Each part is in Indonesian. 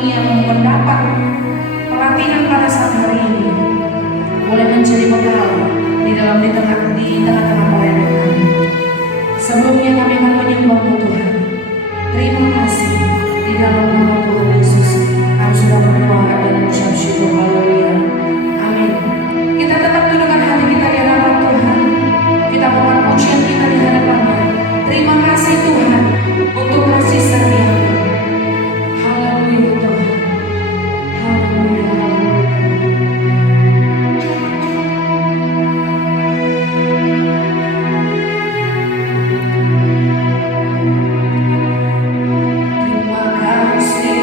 yang mendapat pelatihan pada saat hari ini boleh menjadi bekal di tengah-tengah pelayanan kami. Sebelumnya kami akan menyembah Tuhan. Terima kasih di dalam nama Tuhan Yesus. Kami sudah berdoa dan mengucap syukur. Haleluya. Amin. Kita tetap tundukkan hati kita di hadapan Tuhan. Kita mohon pujian kita di hadapan-Nya. Terima kasih Tuhan untuk kasih setia. Haleluya Tuhan. Haleluya. Terima kasih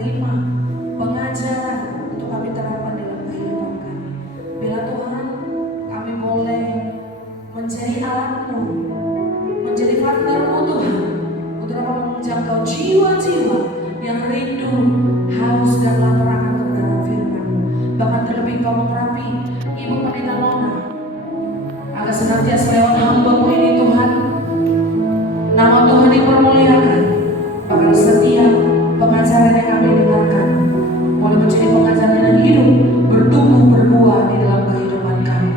menerima pengajaran untuk kami terapkan dalam kehidupan kami. Bila Tuhan kami boleh menjadi alat-Mu, menjadi partner-Mu Tuhan, untuk dapat menjangkau jiwa-jiwa yang rindu, haus dan lapar akan kebenaran firman-Mu. Bahkan terlebih Kau mengurapi Ibu Pendeta Lona, agar senantiasa lewat hamba-Mu ini Tuhan, nama Tuhan dipermuliakan. Bahkan setiap pengajaran yang kami dengarkan boleh menjadi pengajaran yang hidup, bertumbuh, berbuah di dalam kehidupan kami.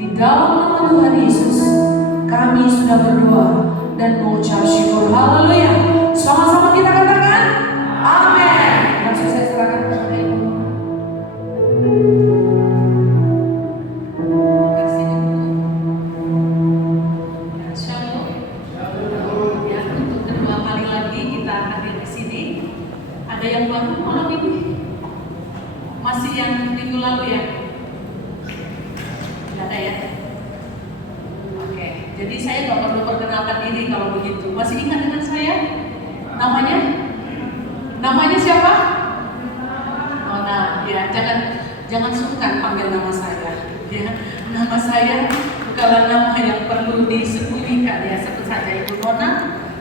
Di dalam nama Tuhan Yesus kami sudah berdoa dan mengucap syukur. Haleluya. Sama-sama kita katakan amin. Langsung saya serahkan kepada Ibu. Ada yang baru malam ini? Masih yang minggu lalu ya? Tidak ada ya? Oke, jadi saya nggak perlu perkenalkan diri kalau begitu. Masih ingat dengan saya? Namanya? Namanya siapa? Oh, nah, ya jangan sungkan panggil nama saya. Ya, nama saya bukanlah nama yang perlu disembunyikan ya. Sebut saja Ibu Nona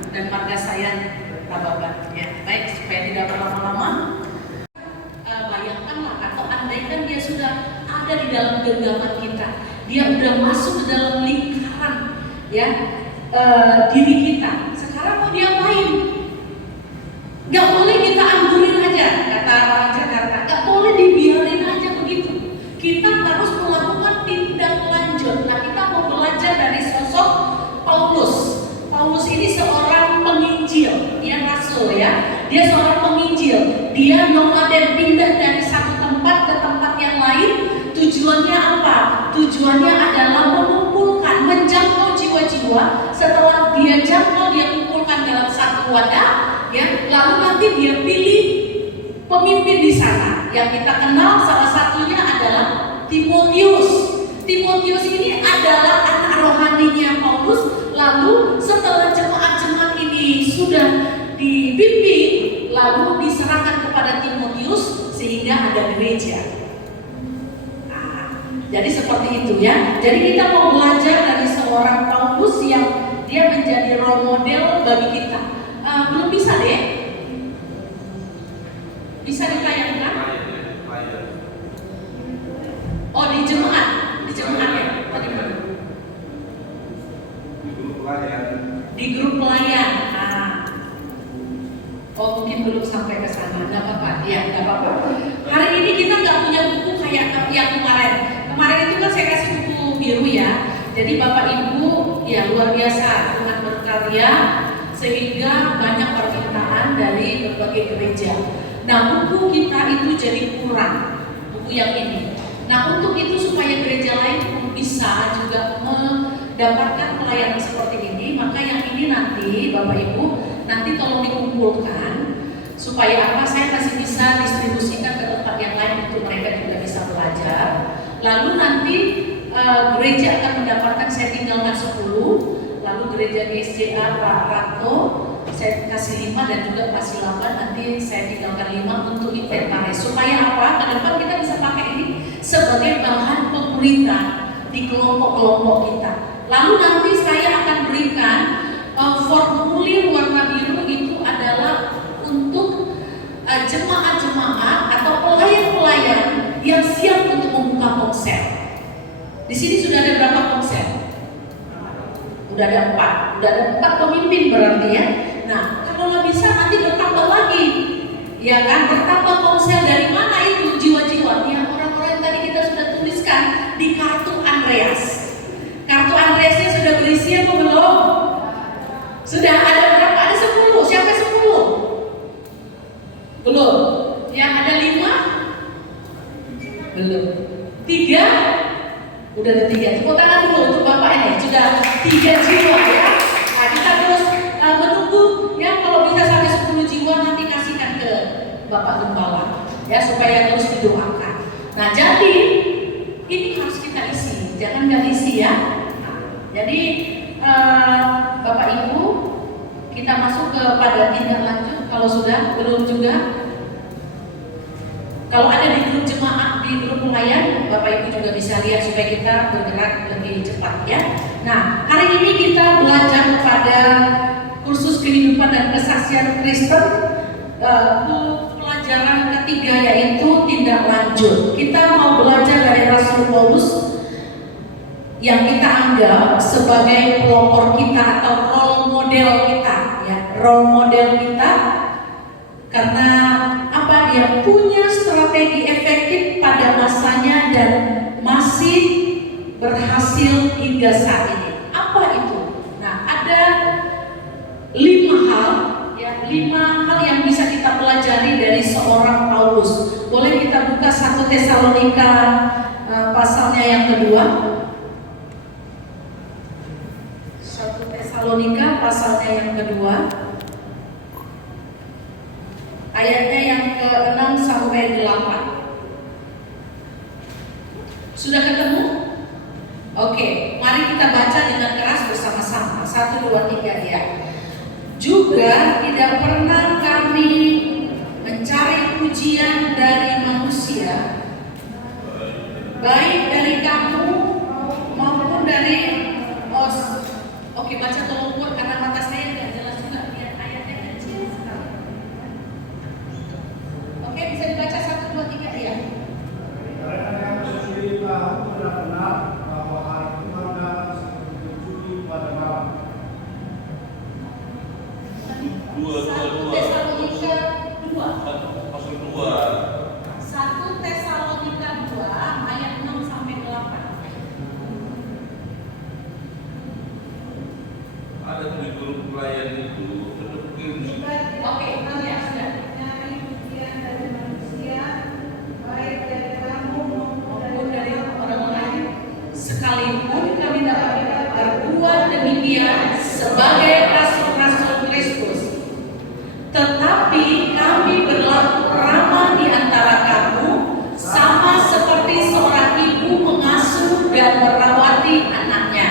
dan marga saya Tababan. Ya, baik, supaya tidak berlama-lama. Bayangkanlah atau andaikan dia sudah ada di dalam genggaman kita, dia sudah masuk ke dalam lingkaran ya diri kita. Sekarang mau dia main, nggak boleh kita anggurin aja, kata orang Jakarta, nggak boleh dibiarin aja begitu. Kita harus melakukan tindak lanjut. Nah, kita mau belajar dari sosok Paulus. Paulus ini seorang penginjil, dia rasul ya. Dia seorang penginjil. Dia nomaden, pindah dari satu tempat ke tempat yang lain. Tujuannya apa? Tujuannya adalah mengumpulkan, menjangkau jiwa-jiwa. Setelah dia jangkau, dia kumpulkan dalam satu wadah, ya. Lalu nanti dia pilih pemimpin di sana. Yang kita kenal salah satunya adalah Timotius. Timotius ini adalah anak rohaninya Paulus. Lalu setelah jemaat-jemaat ini sudah dibimbing, lalu diserahkan kepada Timotius sehingga ada gereja. Nah, jadi seperti itu ya. Jadi kita mau belajar dari seorang Paulus yang dia menjadi role model bagi kita. Belum bisa deh? Bisa ditayangkan? Oh, di jemaat ya. Di grup pelayan. Nah. Oh, mungkin belum sampai ke sana. Nggak apa-apa. Ya, nggak apa-apa. Hari ini kita nggak punya buku kayak yang kemarin. Kemarin itu kan saya kasih buku biru ya. Jadi Bapak Ibu ya luar biasa sangat berkarya sehingga banyak permintaan dari berbagai gereja. Nah, buku kita itu jadi kurang. Buku yang ini. Nah, untuk itu supaya gereja lain bisa juga mendapatkan pelayanan seperti ini, maka yang ini nanti Bapak Ibu nanti tolong dikumpulkan supaya apa, saya masih bisa distribusikan ke tempat yang lain untuk mereka juga bisa belajar. Lalu nanti gereja akan mendapatkan, saya tinggalkan 10, lalu gereja GSCA Pak Rato saya kasih 5 dan juga Pak Silaban nanti saya tinggalkan 5 untuk inventaris. Supaya apa? Ke depan kita bisa pakai ini sebagai bahan pemuritan di kelompok-kelompok kita. Lalu nanti saya akan berikan formulir warna biru, itu adalah untuk jemaat-jemaat atau pelayan-pelayan yang siap untuk membuka ponsel. Di sini sudah ada berapa ponsel? Udah ada 4 pemimpin berarti ya. Nah, kalau bisa nanti bertambah lagi, ya kan? Bertambah ponsel dari mana itu jiwa-jiwa? Ya, orang-orang yang tadi kita sudah tuliskan di kartu Andreas. Kartu Andreasnya sudah berisi apa belum? Sudah ada berapa? Ada 10. Siapa 10? Belum. Yang ada 5? Belum. 3? Udah ada 3. Tepuk tangan dulu untuk Bapak ini. Sudah 3 jiwa ya. Nah, kita terus menunggu ya, kalau bisa sampai 10 jiwa nanti kasihkan ke Bapak Gembala ya, supaya terus didoakan. Nah, jadi ini harus kita isi, jangan nggak isi ya. Nah, jadi Bapak Ibu, kita masuk kepada tindak lanjut. Kalau sudah belum juga Kalau ada di grup jemaat, di grup pelayan, Bapak Ibu juga bisa lihat supaya kita bergerak lebih cepat ya. Nah, hari ini kita belajar pada kursus kehidupan dan kesaksian Kristen, pelajaran ketiga yaitu tindak lanjut. Kita mau belajar dari Rasul Paulus yang kita anggap sebagai pelopor kita atau role model kita ya, role model kita karena apa, dia punya strategi efektif pada masanya dan masih berhasil hingga saat ini. Apa itu? Nah, ada 5 hal ya, 5 hal yang bisa kita pelajari dari seorang Paulus. Boleh kita buka 1 Tesalonika pasalnya yang kedua. 1 Tesalonika pasalnya yang kedua, ayatnya yang ke-6 sampai 8. Sudah ketemu? Oke, mari kita baca dengan keras bersama-sama. 1, 2, 3 ya. Juga tidak pernah kami mencari pujian dari manusia, baik dari kamu maupun dari Oke, baca tolong buat karena mata saya nggak jelas juga, lihat ayatnya kecil sekali. Oke, bisa dibaca 1, 2, 3 ya. Karena yang sendiri tahu benar-benar bahwa hari Tuhan datang seperti mencuri pada malam. 1 Tesalonika 2. Pasal 2. 1 Tesalonika 2 ayat 6 sampai 8. Ada di grup pelayan itu terdekat di situ. Oke, ya sudah. Maupun dari orang lain, sekalipun kami dapat berbuat demikian sebagai rasul-rasul Kristus, tetapi kami berlaku ramah di antara kamu, sama seperti seorang ibu mengasuh dan merawati anaknya.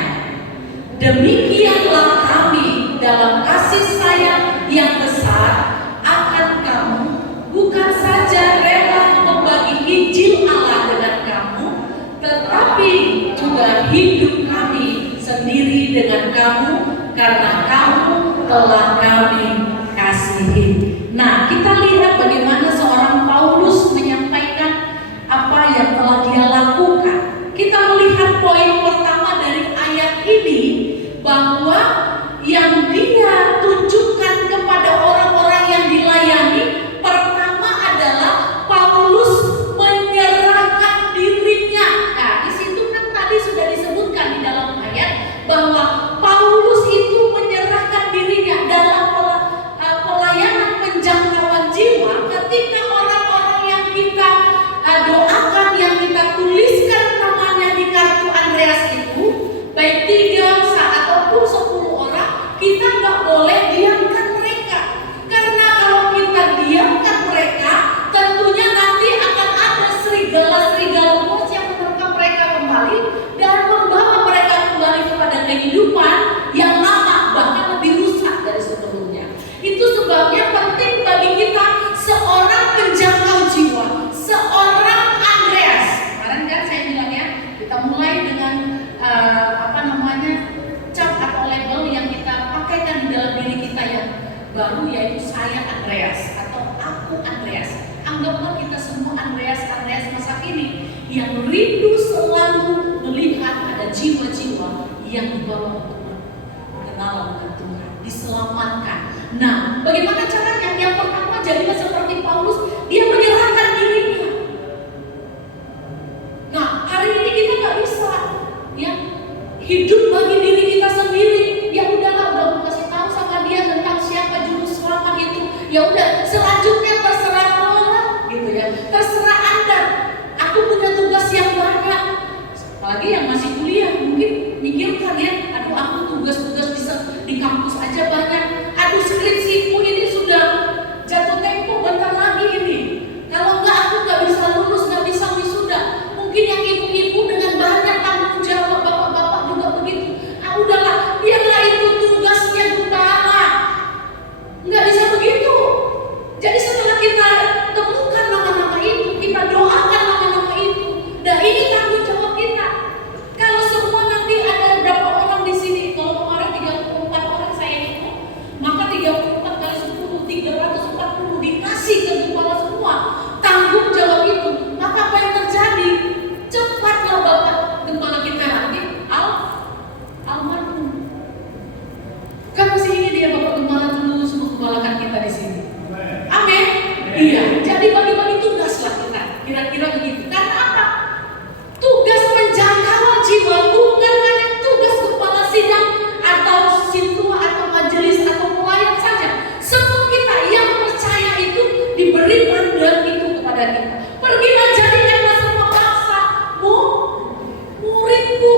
Demikianlah kami dalam kasih sayang yang besar akan kamu, bukan saja rela membagi Injil Allah dengan kamu, tetapi juga hidup kami sendiri dengan kamu karena kamu telah kami kasihi. Nah, kita lihat bagaimana seorang Paulus menyampaikan apa yang telah dia lakukan. Kita melihat poin pertama dari ayat ini, bahwa yang dia tunjukkan kepada orang-orang yang dilayani pertama adalah Paulus menyerahkan dirinya. Nah, di situ kan tadi sudah disebutkan di dalam ayat bahwa Paulus itu menyerahkan dirinya dalam pelayanan penjangkauan jiwa. Ketika orang-orang yang kita doakan, yang kita tuliskan namanya di kartu Andreas itu, baik 3 ataupun 10 orang, kita nggak boleh diamkan mereka. Karena kalau kita diamkan mereka, tentunya nanti akan ada serigala-serigala bos yang menerkam mereka kembali dan membawa mereka kembali kepada kehidupan yang lama, bahkan lebih rusak dari sebelumnya. Itu sebabnya penting bagi kita seorang penjangkau jiwa, seorang Andreas. Kemarin kan saya bilang ya, kita mulai dengan cap atau label yang kita pakaikan di dalam diri kita yang baru, yaitu saya Andreas atau aku Andreas. Anggaplah kita semua Andreas masa kini yang rindu selalu melihat ada jiwa-jiwa yang dibawa untuk berkenalan dengan Tuhan, diselamatkan. Nah, bagaimana caranya? Yang pertama, jadilah seperti Paulus, dia menyerahkan dirinya. Nah, hari ini kita nggak bisa ya hidup bagi diri kita sendiri. Ya udahlah, udah mau kasih tahu sama dia tentang siapa juru selamat itu. Ya udah, selanjutnya terserah Allah gitu ya. Terserah Anda. Aku punya tugas yang banyak. Apalagi yang masih kuliah, mungkin mikirkan ya, aduh aku tugas-tugas di kampus aja banyak. Aduh, skripsiku ini sudah jatuh tempo, bentar lagi ini. Kalau enggak, aku nggak bisa lulus, nggak bisa wisuda. Mungkin yang ibu-ibu dengan banyak tanggung jawab, bapak-bapak juga begitu. Ah udahlah, biarlah itu tugasnya utama. Nggak bisa begitu. Jadi setelah kita temukan nama-nama itu, kita kepada kita. Pergilah jadikanlah semua bangsa muridku.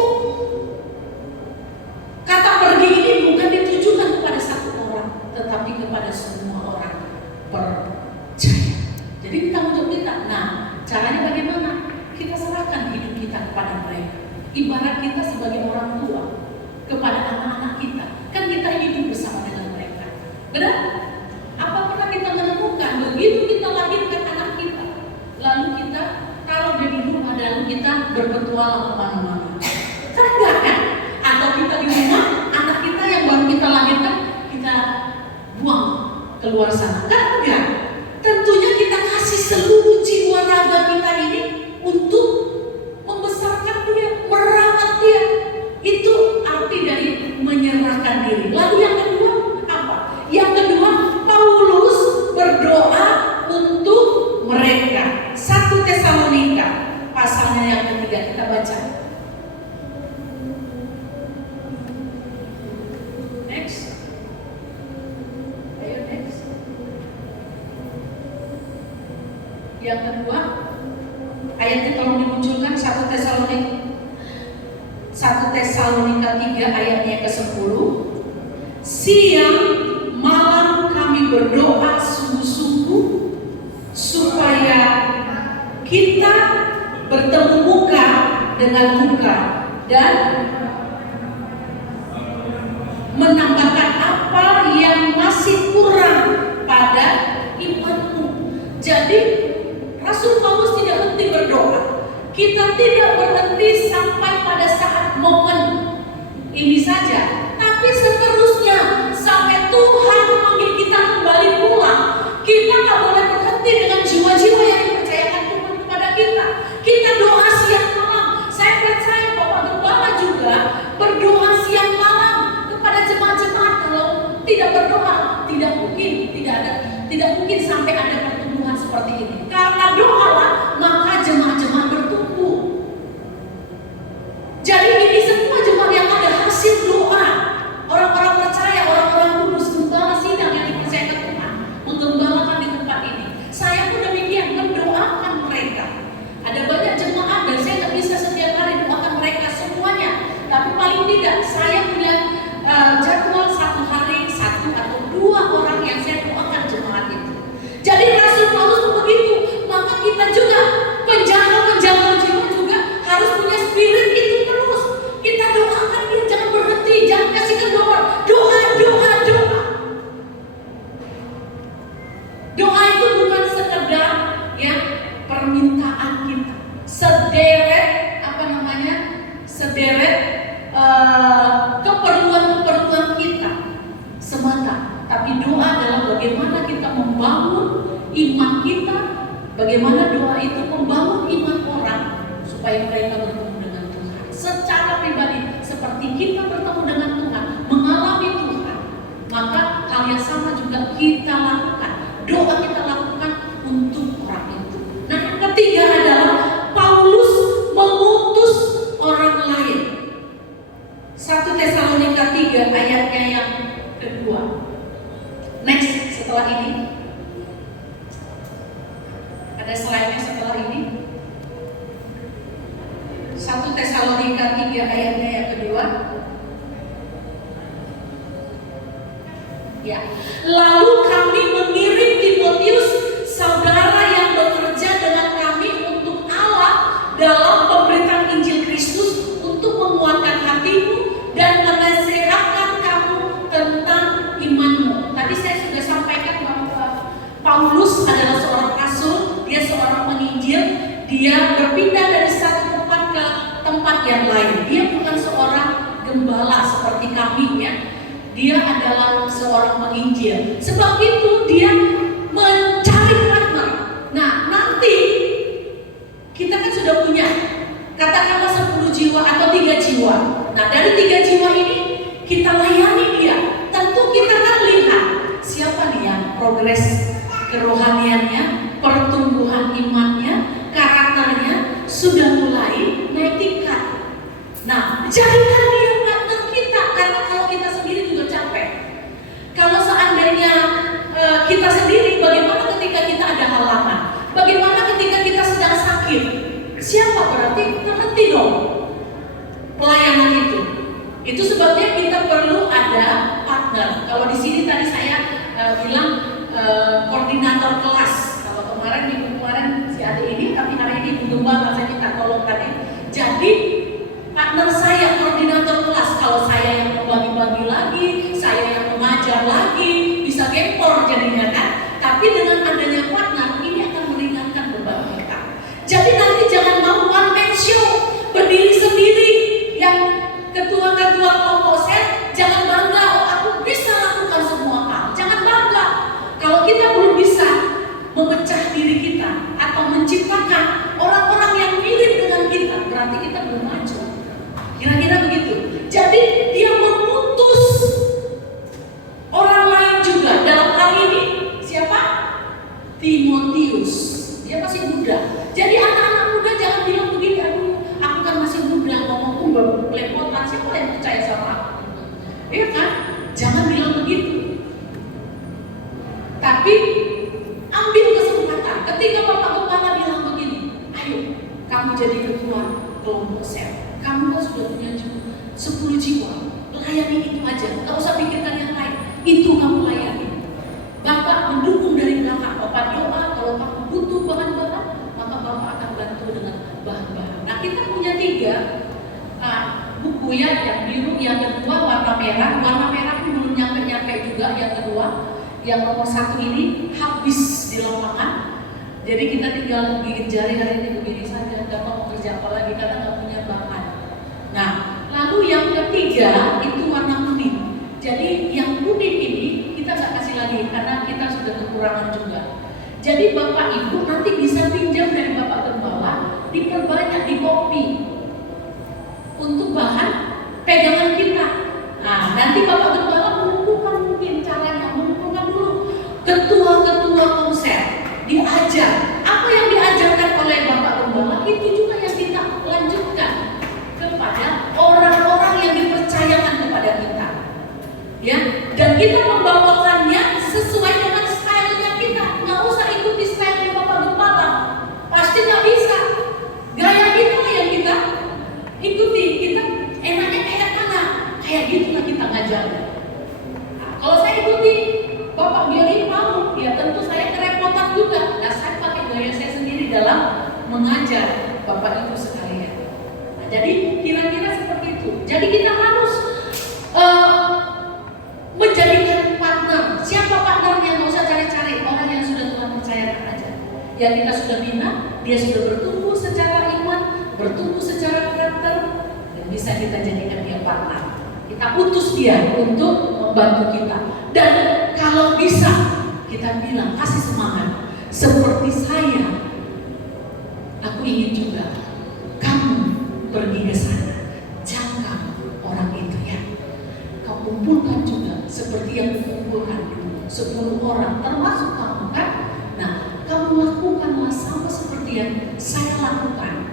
Kata pergi ini bukan ditujukan kepada satu orang, tetapi kepada semua orang percaya. Jadi kita untuk kita. Nah, caranya bagaimana? Kita serahkan hidup kita kepada mereka. Ibarat kita sebagai orang tua kepada anak-anak kita. Kan kita hidup bersama dengan mereka. Benar? Apa pernah kita menemukan begitu kita lahirkan anak kita, lalu kita taruh dia di rumah, lalu kita berpetualang kemana-mana? Kan enggak kan? Atau kita di rumah, anak kita yang baru kita lahirkan, kita buang keluar sana. Kan enggak? Tentunya kita kasih seluruh jiwa raga kita ini untuk membesarkan dia, merawat dia. Itu arti dari menyerahkan diri. Lalu yang kedua apa? Yang kedua, Paulus berdoa untuk mereka. 1 Tesalonika pasalnya yang ketiga, kita baca. Next. Ayo next. Yang kedua, ayatnya tolong dimunculkan. 1 Tesalonika 3 ayatnya ke-10. Siang malam kami berdoa sungguh-sungguh supaya kita bertemu muka dengan muka dan menambahkan apa yang masih kurang pada imanmu. Jadi Rasul Paulus tidak berhenti berdoa. Kita tidak berhenti sampai pada saat momen ini saja, tapi seterusnya sampai Tuhan memanggil kita kembali pulang. Kita nggak boleh berhenti dengan jiwa-jiwa yang dipercayakan Tuhan kepada kita. Kita doa siang malam. Saya percaya Bapak Gembala juga berdoa siang malam kepada jemaat-jemaat. Kalau tidak berdoa, tidak mungkin sampai ada pertumbuhan seperti ini. Karena doalah maka jemaat-jemaat bertumbuh. Jadi ini semua jemaat yang ada hasil doa. Orang-orang percaya, orang-orang kudus, gembala sidang yang dipercayakan Tuhan menggembalakan di tempat ini. Saya pun demikian mendoakan mereka. Ada banyak jemaat dan saya nggak bisa setiap hari doakan mereka semuanya. Tapi paling tidak saya punya jadwal satu hari 1 atau 2 orang yang saya doakan jemaat itu. Jadi Rasul Paulus begitu, maka kita juga penjaga jiwa juga harus punya spirit itu terus. Kita doakan dia, jangan berhenti, jangan kasih kendor. Doa. Doa itu bukan sekedar ya permintaan kita, sederet keperluan kita semata. Tapi doa adalah bagaimana kita membangun iman kita, bagaimana doa itu membangun iman orang supaya mereka bertemu dengan Tuhan secara pribadi, seperti kita bertemu dengan Tuhan, mengalami Tuhan. Maka hal yang sama juga kita lakukan. Doa kita lakukan untuk orang itu. Nah, yang ketiga adalah Paulus mengutus orang lain. 1 Tesalonika 3 ayatnya yang kedua. Next, setelah ini ada slide-nya setelah ini. 1 Tesalonika 3 ayatnya yang kedua. Ya. Lalu kami mengirim Timotius, saudara yang bekerja dengan kami untuk Allah dalam pemberitaan Injil Kristus, untuk menguatkan hatimu dan menasehatkan kamu tentang imanmu. Tadi saya sudah sampaikan bahwa Paulus adalah seorang rasul, dia seorang penginjil, dia berpindah dari satu tempat ke tempat yang lain. Dia bukan seorang gembala seperti kami ya. Dia adalah seorang penginjil. Sebab itu dia mencari partner. Nah, nanti kita kan sudah punya katakanlah 10 jiwa atau 3 jiwa. Nah, dari 3 jiwa ini kita layani dia. Tentu kita kan lihat siapa nih yang progres kerohaniannya, pertumbuhan imannya, karakternya sudah mulai naik tingkat. Nah, jadikan dia partner kita, karena kalau kita sendiri juga capek. Kalau seandainya kita sendiri, bagaimana ketika kita ada halangan? Bagaimana ketika Itu sebabnya kita perlu ada partner. Kalau di sini tadi saya bilang koordinator kelas. Kalau minggu kemarin si adik ini, tapi hari ini Bu Gembala saya minta tolong tadi. Jadi partner saya koordinator kelas. Kalau saya yang membagi-bagi lagi, saya yang mengajar lagi, bisa gempor jadinya kan. Tapi dengan adanya partner ini akan meringankan beban kita. Jadi nanti jangan mau one man show, berdiri sendiri. Yang ketua-ketua kelompok sel, jangan bangga, oh aku bisa lakukan semua hal. Jangan bangga. Kalau kita belum bisa memecah diri kita atau menciptakan orang-orang yang mirip dengan kita, berarti kita belum maju. Kira-kira begitu. Jadi dia memutus orang lain juga. Dalam hal ini siapa? Timotius. Dia masih muda. Jadi anak-anak muda jangan bilang begini, aduh aku kan masih muda, ngomong pun baru belepotan, siapa yang percaya sama aku? Iya kan? Jangan bilang begitu. Tapi ambil kesempatan. Ketika Bapak Gembala bilang begini, ayo kamu jadi ketua kelompok sel. Kamu kan sudah punya 10 jiwa, layani itu aja, gak usah pikirkan yang lain. Itu kamu layani. Bapak mendukung dari belakang. Bapak doa, kalau kamu butuh bahan-bahan, maka Bapak akan bantu dengan bahan-bahan. Nah kita punya 3 buku ya, yang biru, yang kedua warna merah. Warna merah itu belum nyampe-nyampe juga. Yang kedua, yang nomor 1 ini habis di lapangan. Jadi kita tinggal gigit jari hari ini begini saja, gak mau kerja apa lagi karena gak punya bahan. Nah, lalu yang ketiga itu warna kuning. Jadi yang kuning ini kita nggak kasih lagi karena kita sudah kekurangan juga. Jadi Bapak Ibu nanti bisa pinjam dari Bapak Gembala, diperbanyak di kopi untuk bahan pegangan kita. Nah, nanti Bapak Gembala mengumpulkan mungkin caranya, mengumpulkan dulu ketua-ketua konser, diajar. Apa yang diajarkan oleh Bapak Gembala itu juga yang kita lanjutkan kepada orang-orang yang dipercayakan kepada kita, ya. Dan kita membawakannya sesuai dengan stylenya kita. Nggak usah ikuti stylenya Bapak Gembala, pasti nggak bisa. Gaya kita yang kita ikuti. Kita enaknya kayak mana? Kayak gitulah kita ngajar. Nah, kalau saya ikuti Bapak Biarin mau, ya tentu saya kerepotan juga. Nah, saya pakai gaya saya sendiri dalam mengajar Bapak Ibu sekalian. Jadi kira-kira seperti itu. Jadi kita harus menjadikan partner. Siapa partnernya? Nggak usah cari-cari. Orang yang sudah Tuhan percayakan aja. Yang kita sudah bina, dia sudah bertumbuh secara iman, bertumbuh secara karakter, dan bisa kita jadikan dia partner. Kita utus dia untuk membantu kita. Dan kalau bisa, kita bilang kasih semangat. Seperti saya, aku ingin juga kamu pergi ke sana, jangka orang itu ya. Kau kumpulkan juga seperti yang kumpulkan dulu 10 orang, termasuk kamu kan. Nah, kamu lakukanlah sama seperti yang saya lakukan.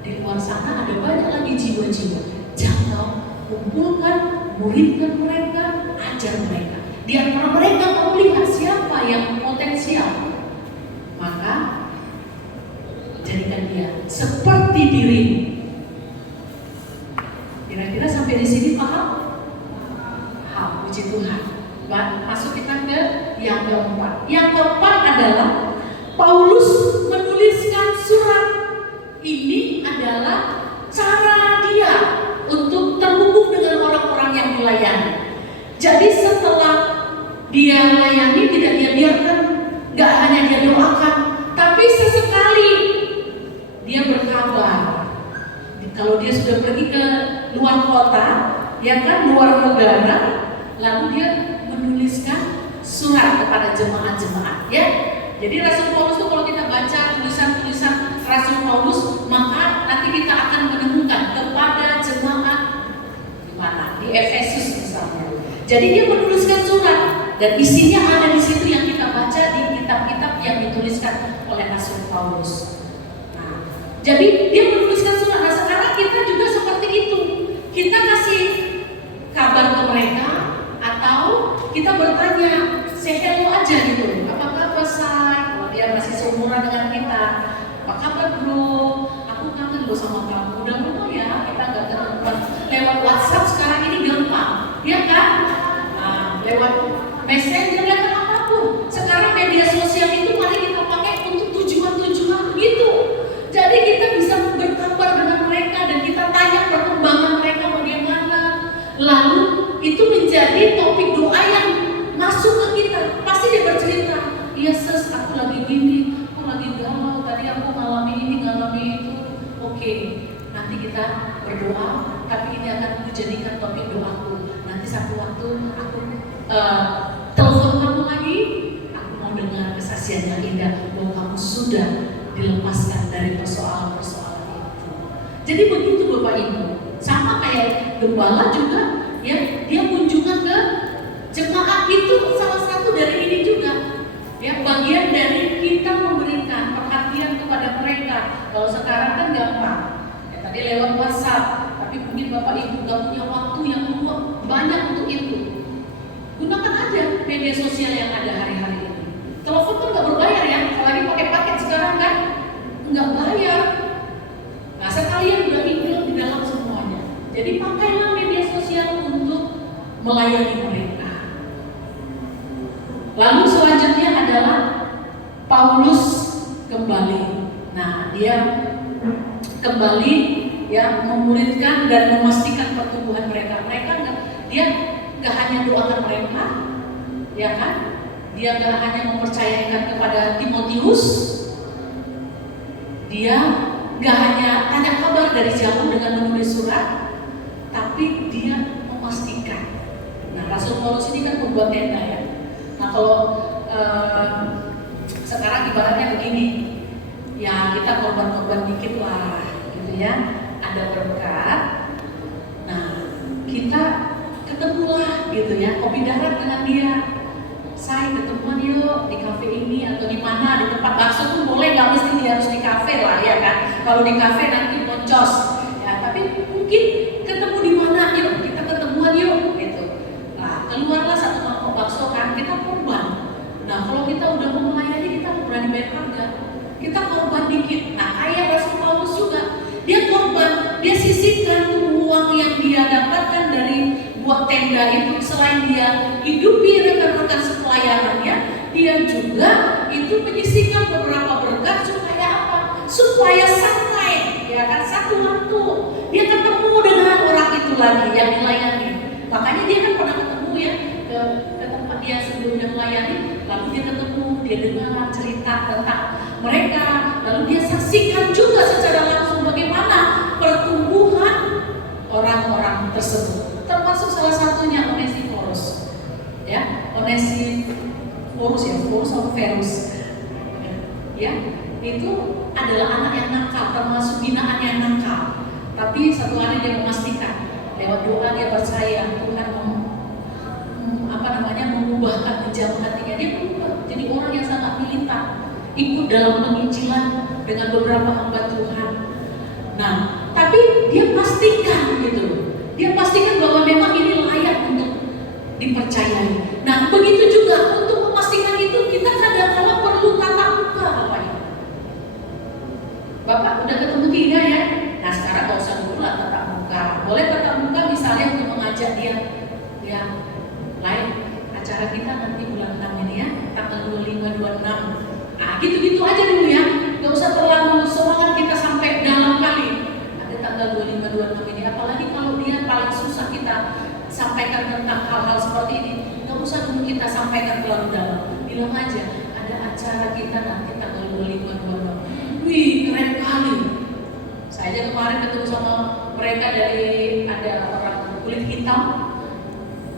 Di luar sana ada banyak lagi jiwa-jiwa. Jangkau, kumpulkan, muridkan mereka, ajar mereka. Di antara mereka kamu lihat siapa yang potensial, maka jadikan dia seperti dirimu. Kira-kira sampai di sini paham? Paham, puji Tuhan. Masuk kita ke yang keempat. Yang keempat adalah Paulus menuliskan surat. Ini adalah cara dia untuk terhubung dengan orang-orang yang dilayani. Jadi setelah dia layani, tidak dia biarkan, gak hanya dia doakan, tapi sesekali dia berkabar. Kalau dia sudah pergi ke luar kota, ya kan, luar negara, lalu dia menuliskan surat kepada jemaat-jemaat, ya. Jadi Rasul Paulus itu kalau kita baca tulisan-tulisan Rasul Paulus, maka nanti kita akan menemukan kepada jemaat di mana? Di Efesus misalnya. Jadi dia menuliskan surat dan isinya ada di situ yang kita baca di kitab-kitab yang dituliskan oleh Rasul Paulus. Nah, jadi dia menuliskan surat. Nah, sekarang kita juga seperti itu. Kita kasih kabar ke mereka atau kita bertanya, say hello aja gitu. Apa kabar say? Kalau dia masih seumuran dengan kita, apa kabar bro? aku kangen loh sama kamu. Udah lama ya kita nggak ketemu. Lewat WhatsApp sekarang ini gampang, ya kan? Nah, lewat Messenger dan apapun. Sekarang media sosial itu mari kita pakai untuk tujuan-tujuan begitu. Jadi kita bisa berkabar dengan mereka dan kita tanya perkembangan mereka bagaimana. Lalu itu menjadi topik doa yang masuk ke kita. Pasti dia bercerita, iya sis, aku lagi gini, aku lagi galau, tadi aku ngalami ini, ngalami itu. Oke, nanti kita berdoa, tapi ini akan aku jadikan topik doaku. Nanti satu waktu aku telepon kamu lagi, aku mau dengar kesaksian yang indah bahwa kamu sudah dilepaskan dari persoalan-persoalan itu. Jadi begitu Bapak Ibu. Sama kayak gembala juga, ya, dia kunjungan ke jemaat itu salah satu dari ini juga. Ya, bagian dari kita memberikan perhatian kepada mereka. Kalau sekarang kan gampang. Ya, tadi lewat WhatsApp, tapi mungkin Bapak Ibu nggak punya waktu yang banyak untuk itu. Gunakan aja media sosial yang ada hari-hari ini. Telepon kan nggak berbayar ya, apalagi pakai paket sekarang kan nggak bayar. Nah, sekalian udah include di dalam semuanya. Jadi pakailah media sosial untuk melayani mereka. Lalu selanjutnya adalah Paulus kembali. Nah, dia kembali ya memuridkan dan memastikan pertumbuhan mereka. Dia nggak hanya doakan mereka, ya kan? Dia nggak hanya mempercayakan kepada Timotius. Dia nggak hanya tanya kabar dari jauh dengan menulis surat, tapi dia memastikan. Nah, Rasul Paulus ini kan membuat tenda ya. Nah, kalau sekarang ibaratnya begini, ya kita korban-korban dikit lah, gitu ya. Ada berkat. Nah, kita ketemulah, gitu ya. Kopi darat dengan dia. Saya ketemuan yuk di kafe ini atau di mana, di tempat bakso pun boleh, nggak mesti dia harus di kafe lah, ya kan? Kalau di kafe nanti boncos, ya. Tapi mungkin ketemu di mana, yuk kita ketemuan yuk, gitu. Nah, keluarlah satu mangkok bakso kan, kita korban. Nah, kalau kita udah mau melayani, kita berani bayar harga. Kita korban dikit. Nah, kayak Rasul Paulus juga, dia korban, dia sisihkan uang yang dia dapatkan dari buat tenda itu. Selain dia hidupi rekan-rekan sepelayanannya, dia juga itu menyisihkan beberapa berkat supaya apa? Supaya santai, ya kan? Satu waktu dia ketemu dengan orang itu lagi yang dilayani. Makanya dia kan pernah ketemu ya ke tempat dia sebelumnya melayani, lalu dia ketemu, dia dengar cerita tentang mereka, lalu dia saksikan juga secara langsung bagaimana pertumbuhan orang-orang tersebut. Termasuk salah satunya Onesiphorus, ya, Onesiphorus ya, Phorus atau Verus, ya, itu adalah anak yang nakal, termasuk binaan yang nakal. Tapi satu hari dia memastikan, lewat doa dia percaya Tuhan mengubahkan menjamah hatinya. Dia berubah jadi orang yang sangat militan, ikut dalam penginjilan dengan beberapa hamba Tuhan. Nah, tapi dia pastikan gitu. Dia pastikan bahwa memang ini layak untuk dipercayai. Nah, begitu juga untuk memastikan itu kita kadang-kadang perlu tatap muka, Bapak Ibu. Bapak udah ketemu Tina ya? Nah, sekarang gak usah dulu lah tatap muka. Boleh tatap muka misalnya untuk mengajak dia, ya, lain acara kita nanti bulan 6 ini ya, tanggal 25-26. Nah, gitu-gitu aja dulu ya. Gak usah terlalu semangat kita sampai dalam kali. Ada tanggal 25-26 ini, apalagi kalau dia paling susah kita sampaikan tentang hal-hal seperti ini. Gak usah dulu kita sampaikan terlalu dalam. Bilang aja, ada acara kita nanti tanggal 25-26. Wih, keren kali. Saya aja kemarin ketemu sama mereka ada orang kulit hitam,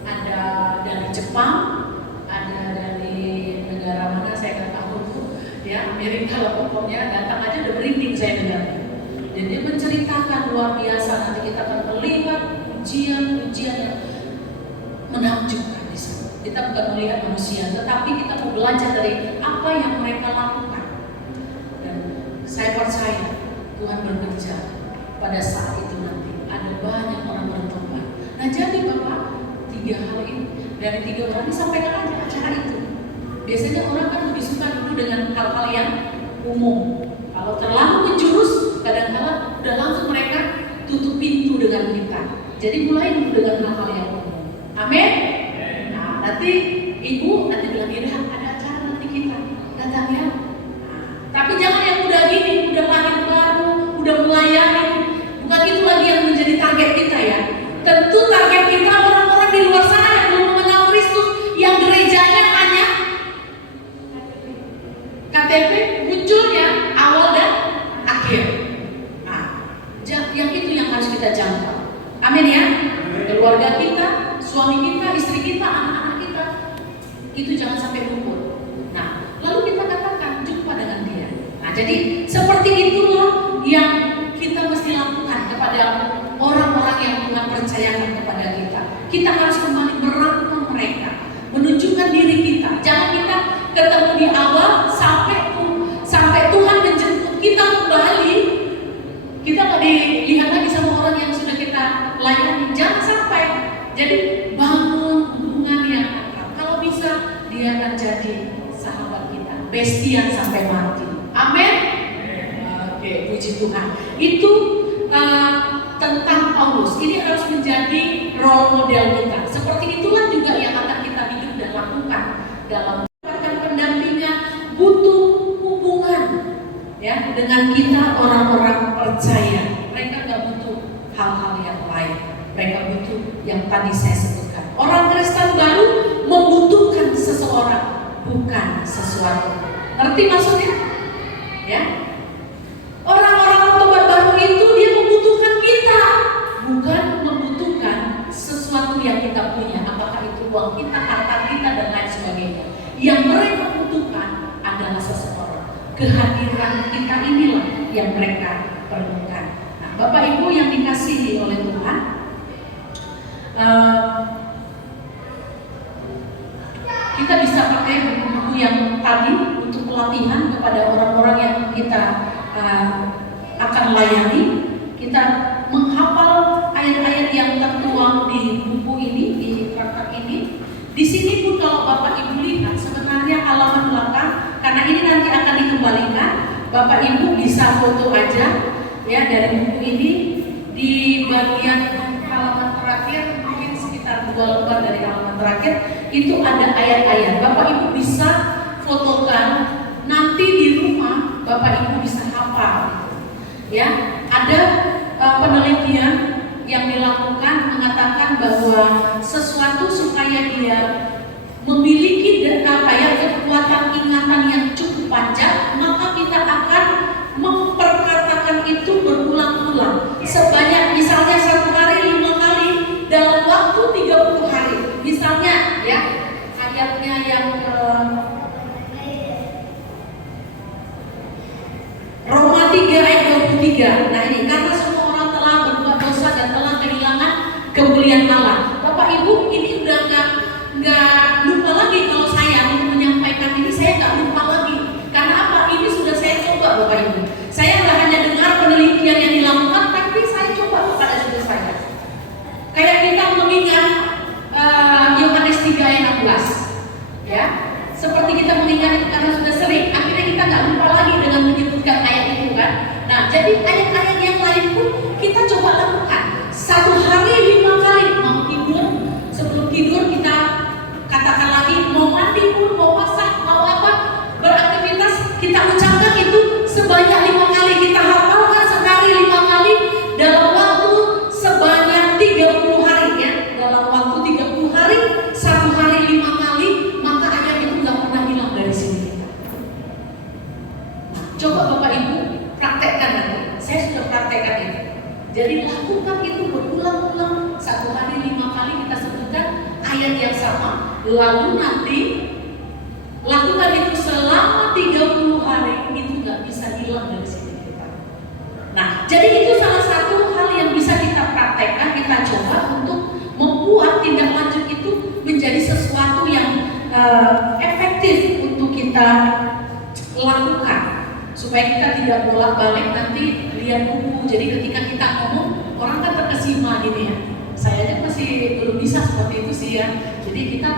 ada dari Jepang, ada dari negara mana saya nggak tahu tuh, ya Amerika lah pokoknya. Datang aja udah merinding saya dengar. Dan dia menceritakan luar biasa, nanti kita akan melihat ujian-ujian yang menakjubkan di sana. Kita bukan melihat manusia, tetapi kita mau belajar dari apa yang mereka lakukan. Dan saya percaya Tuhan bekerja pada saat itu nanti ada banyak orang bertobat. Nah, jadi Bapak, 3 hal ini dari 3 orang ini sampaikan aja acara itu. Biasanya orang kan lebih suka dulu dengan hal-hal yang umum. Kalau terlalu menjurus, kadang-kadang Jadi mulai dulu dengan hal-hal yang umum. Amin. Nah, nanti ibu nanti bilang ini ada acara nanti kita datang ya. Nah, tapi jangan yang udah gini, udah lahir baru, udah melayani. Bukan itu lagi yang menjadi target kita ya. Tentu target kita orang-orang di luar sana yang belum mengenal Kristus, yang gerejanya hanya KTP munculnya awal dan akhir. Nah, yang itu yang harus kita jangkau. Amin ya. Keluarga kita, suami kita, istri kita, anak-anak kita, itu jangan sampai luput. Nah, lalu kita katakan jumpa dengan dia. Nah, jadi seperti itulah yang kita mesti lakukan kepada orang-orang yang Tuhan percayakan kepada kita. Kita harus kembali merangkul mereka, menunjukkan diri kita. Jangan kita ketemu di awal sampai Tuhan menjemput kita kembali. Kita nggak dilihat lagi sama orang yang sudah kita layani. Jangan sampai. Jadi bangun hubungan yang akrab. Kalau bisa dia akan jadi sahabat kita, bestian sampai mati. Amin. Oke, puji Tuhan. Itu tentang Paulus. Ini harus menjadi role model kita. Seperti itulah juga yang akan kita hidup dan lakukan dalam pendampingan. Butuh hubungan ya dengan kita orang-orang percaya. Mereka gak butuh hal-hal yang lain. Mereka butuh yang tadi saya sebutkan. Orang Kristen baru membutuhkan seseorang, bukan sesuatu. Ngerti maksudnya? Ya. Orang-orang tobat baru itu dia membutuhkan kita, bukan membutuhkan sesuatu yang kita punya. Apakah itu uang kita, harta kita, dan lain sebagainya. Yang mereka butuhkan adalah seseorang. Kehadiran kita inilah yang mereka perlukan. Nah, Bapak Ibu yang dikasihi oleh Tuhan, kita bisa pakai buku yang tadi untuk pelatihan kepada orang-orang yang kita akan layani. Kita menghafal ayat-ayat yang tertuang di buku ini, di traktat ini. Di sini pun kalau Bapak Ibu lihat sebenarnya halaman belakang, karena ini nanti akan dikembalikan, Bapak Ibu bisa foto aja ya dari buku ini. Di bagian halaman terakhir, mungkin sekitar 2 lembar dari halaman terakhir, itu ada ayat-ayat. Bapak Ibu bisa fotokan, nanti di rumah Bapak Ibu bisa hafal. Ya, ada penelitian yang dilakukan mengatakan bahwa sesuatu supaya dia memiliki kekuatan ingatan yang cukup panjang, maka kita akan memperkatakan itu berulang-ulang sebanyak misalnya 1 hari 5 kali dalam waktu 30 hari. Misalnya ya, ayatnya yang Roma 3 ayat 23. Nah ini, karena semua orang telah berbuat dosa dan telah kehilangan kemuliaan Allah. Bapak Ibu, ini udah nggak lupa lagi kalau saya untuk menyampaikan ini, saya nggak lupa lagi. Karena apa? Ini sudah saya coba Bapak Ibu. Saya nggak hanya dengar penelitian yang dilakukan, tapi saya coba kepada diri saya. Kayak kita mengingat Yohanes 3 ayat 16, ya. Seperti kita mengingat itu karena sudah sering, akhirnya kita nggak lupa lagi dengan menyebutkan ayat itu kan. Nah, jadi ayat-ayat yang lain pun kita coba lakukan. 1 hari 5 kali, mau tidur, sebelum tidur kita katakan lagi, mau mandi pun, mau masak, mau apa, beraktivitas, kita ucapkan itu sebanyak 5 kali. Kita hafalkan sehari 5 kali dalam waktu sebanyak 30 hari ya. Dalam waktu 30 hari, 1 hari 5 kali, maka ayat itu nggak pernah hilang dari sini kita. Nah, coba Bapak Ibu praktekkan nanti. Saya sudah praktekkan itu. Jadi lakukan itu berulang-ulang. 1 hari 5 kali kita sebutkan ayat yang sama. Lalu nanti lakukan itu selama 30 hari, itu nggak bisa hilang dari sini kita. Nah, jadi itu salah satu hal yang bisa kita praktekkan, kita coba untuk membuat tindak lanjut itu menjadi sesuatu yang efektif untuk kita lakukan, supaya kita tidak bolak-balik nanti lihat buku. Jadi ketika kita ngomong, orang kan terkesima gini ya. Saya aja masih belum bisa seperti itu sih ya. Jadi kita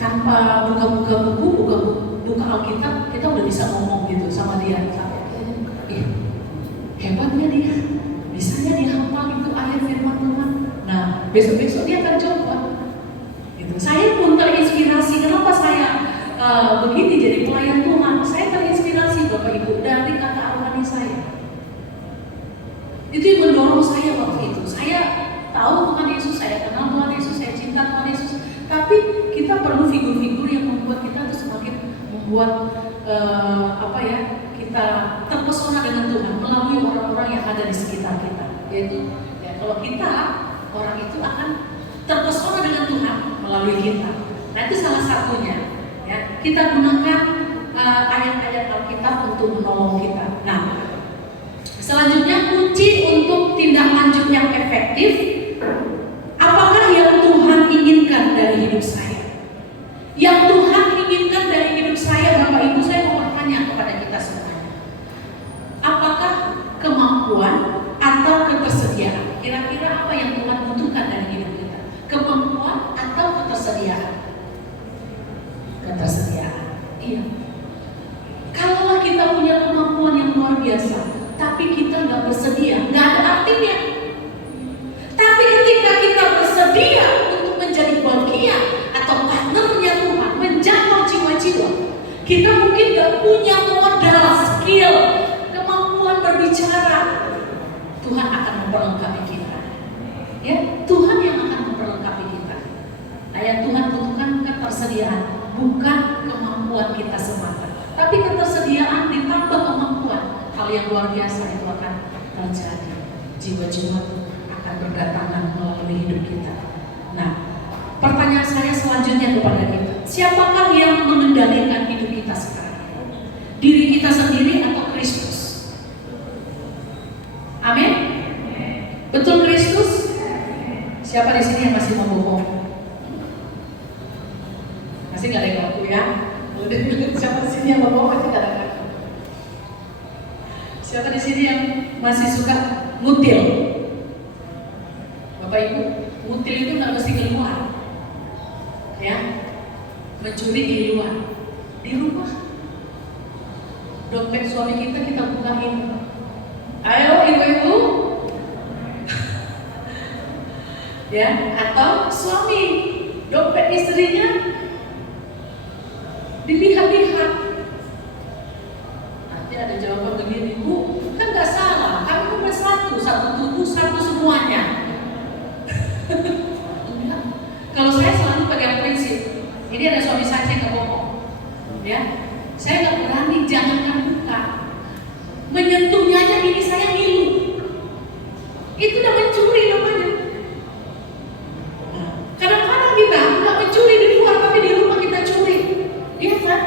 tanpa buka-buka buku, buka Alkitab, kita udah bisa ngomong gitu sama dia. Hebatnya dia, bisanya dihafal itu ayat firman Tuhan. Nah, besok-besok dia akan coba. Gitu. Saya pun terinspirasi. Kenapa saya begini jadi pelayan Tuhan? Saya terinspirasi Bapak Ibu dari kakak rohani saya. Itu yang mendorong saya waktu itu. Saya tahu Tuhan Yesus, saya kenal Tuhan Yesus, saya cinta Tuhan Yesus. Tapi kita perlu figur-figur yang membuat kita tuh semakin membuat kita terpesona dengan Tuhan melalui orang-orang yang ada di sekitar kita. Yaitu ya, kalau kita orang itu akan terpesona dengan Tuhan melalui kita. Nah itu salah satunya. Ya, kita gunakan ayat-ayat Alkitab untuk menolong kita. Nah, selanjutnya kunci untuk tindak lanjut yang efektif. Apakah yang Tuhan inginkan dari hidup saya? Yang Tuhan inginkan dari hidup saya, Bapak Ibu, saya mau bertanya kepada kita semuanya. Apakah kemampuan atau ketersediaan? Kira-kira apa yang Tuhan butuhkan dari hidup kita? Kemampuan atau ketersediaan? Ketersediaan. Iya. Kalau kita punya kemampuan yang luar biasa, tapi kita nggak bersedia, nggak ada artinya. Tapi ketika kita bersedia untuk menjadi bagian atau partnernya Tuhan, menjangkau jiwa-jiwa, kita mungkin nggak punya modal, skill, kemampuan berbicara, Tuhan akan memperlengkapi kita. Ya, Tuhan yang akan memperlengkapi kita. Nah, yang Tuhan butuhkan ketersediaan, bukan kemampuan kita semata, tapi ketersediaan ditambah kemampuan. Hal yang luar biasa itu akan terjadi. Jiwa-jiwa akan berdatangan melalui hidup kita. Nah, pertanyaan saya selanjutnya kepada kita, siapakah yang mengendalikan hidup kita sekarang? Diri kita sendiri atau Kristus? Amin. Betul Kristus? Siapa di sini yang masih mau bohong? Masih nggak ada yang ngaku ya? Siapa di sini yang mau bohong? Masih nggak ada yang ngaku. Siapa di sini yang masih suka ngutil? Bapak Ibu, ngutil itu nggak mesti keluar, ya, mencuri di luar, di rumah. Dompet suami kita bukain. Ayo ibu-ibu, ya, atau suami dompet istrinya dilihat-lihat. Nanti ada jawaban begini, Bu, kan nggak salah, kami cuma satu tubuh, satu semuanya. Enggak. Kalau saya selalu pegang prinsip, ini ada suami saya nggak bohong, ya, saya nggak berani, jangankan buka, menyentuhnya aja ini saya ngilu, itu udah mencuri namanya. Nah, kadang-kadang kita nggak mencuri di luar, tapi di rumah kita curi, iya kan?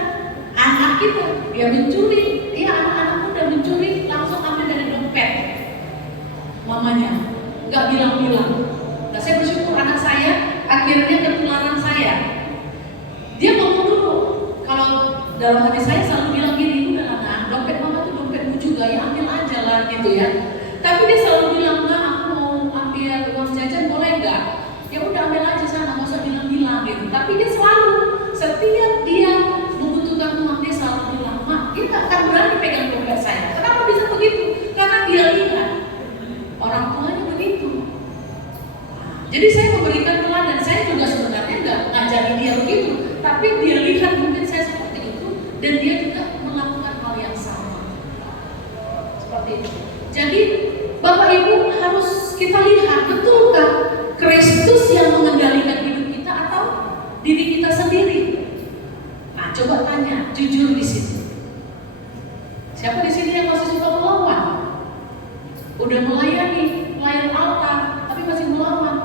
Anak kita dia mencuri, dia anak-anak muda mencuri, langsung ambil dari dompet mamanya, nggak bilang-bilang. Nah, saya bersyukur anak saya akhirnya ketularan saya. Dia ngomong dulu, kalau dalam hati saya selalu bilang gini, udah anak, dompet mama tuh dompetmu juga, ya ambil aja lah gitu ya. Tapi dia selalu bilang, enggak, aku mau ambil uang jajan, boleh nggak? Ya udah ambil aja sana, nggak usah bilang-bilang gitu. Tapi dia selalu, setiap dia membutuhkan uang, dia selalu bilang, Mak, dia nggak akan berani pegang dompet saya. Kenapa bisa begitu? Karena dia lihat orang tuanya begitu. Jadi saya memberikan teladan, saya juga sebenarnya nggak ngajari dia begitu, tapi dia lihat mungkin saya seperti itu, dan dia juga melakukan hal yang sama. Seperti itu. Jadi Bapak Ibu harus kita lihat, betulkah Kristus yang mengendalikan hidup kita atau diri kita sendiri? Nah, coba tanya, jujur di sini. Siapa di sini yang masih suka melawan? Udah melayani, pelayan altar, tapi masih melawan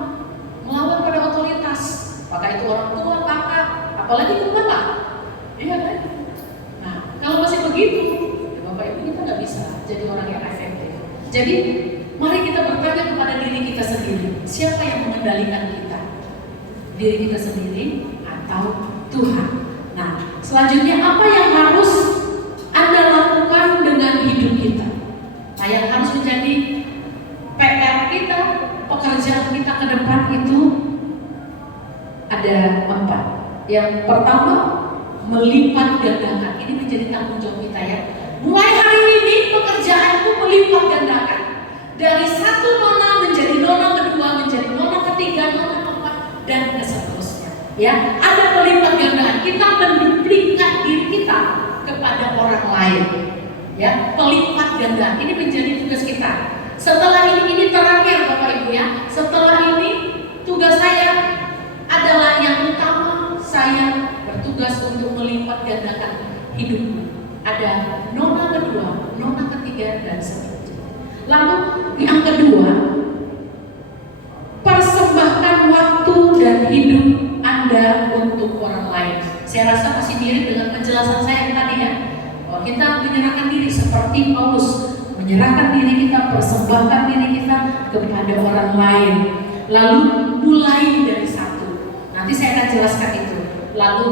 pada otoritas, apakah itu orang tua, kakak, apalagi tetangga, iya kan? Nah, kalau masih begitu, ya Bapak Ibu, kita nggak bisa jadi orang yang efektif. Jadi, mari kita bertanya kepada diri kita sendiri, siapa yang mengendalikan kita? Diri kita sendiri atau Tuhan? Nah, selanjutnya apa yang harus Anda lakukan dengan hidup kita? Nah, yang harus menjadi PR kita, pekerjaan kita ke depan itu ada 4. Yang pertama, melipat gandakan. Ini menjadi tanggung jawab kita ya. Mulai hari ini pekerjaanku melipat gandakan. Dari satu nona menjadi nona kedua, menjadi nona ketiga, Ya, pelipat ganda. Ini menjadi tugas kita. Setelah ini terakhir Bapak Ibu ya. Setelah ini tugas saya adalah yang utama, saya bertugas untuk melipat gandakan hidupmu. Ada nona kedua, nona ketiga, dan seterusnya. Lalu yang kedua, persembahkan waktu dan hidup Anda untuk orang lain. Saya rasa masih mirip dengan penjelasan saya yang tadi ya. Bahwa kita menyerahkan diri seperti Paulus, menyerahkan diri kita, persembahkan diri kita kepada orang lain. Lalu mulai dari satu. Nanti saya akan jelaskan itu. Lalu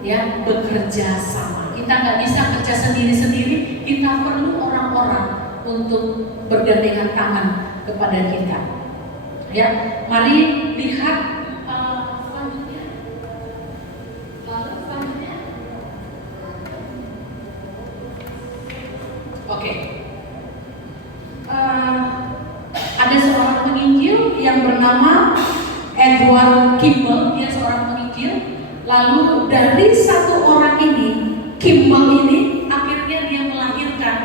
ya, bekerja sama. Kita nggak bisa kerja sendiri-sendiri. Kita perlu orang-orang untuk bergandengan tangan kepada kita. Ya, mari lihat selanjutnya. Lalu selanjutnya. Oke. Ada seorang penginjil yang bernama Edward Kimball. Dia seorang penginjil. Lalu dari satu orang ini, Kimball ini, akhirnya dia melahirkan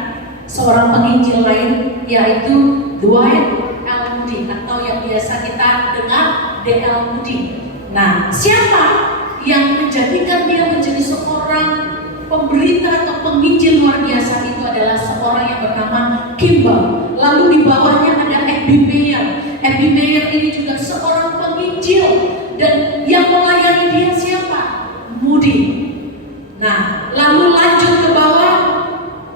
seorang penginjil lain, yaitu Dwight L. Moody, atau yang biasa kita dengar D.L. Moody. Nah, siapa yang menjadikan dia menjadi seorang pemberita atau penginjil luar biasa? Itu adalah seorang yang bernama Kimball. Lalu di bawahnya ada Abby Meyer. Abby Meyer ini juga seorang penginjil, dan yang melayani dia siapa? Moody. Nah, lalu lanjut ke bawah,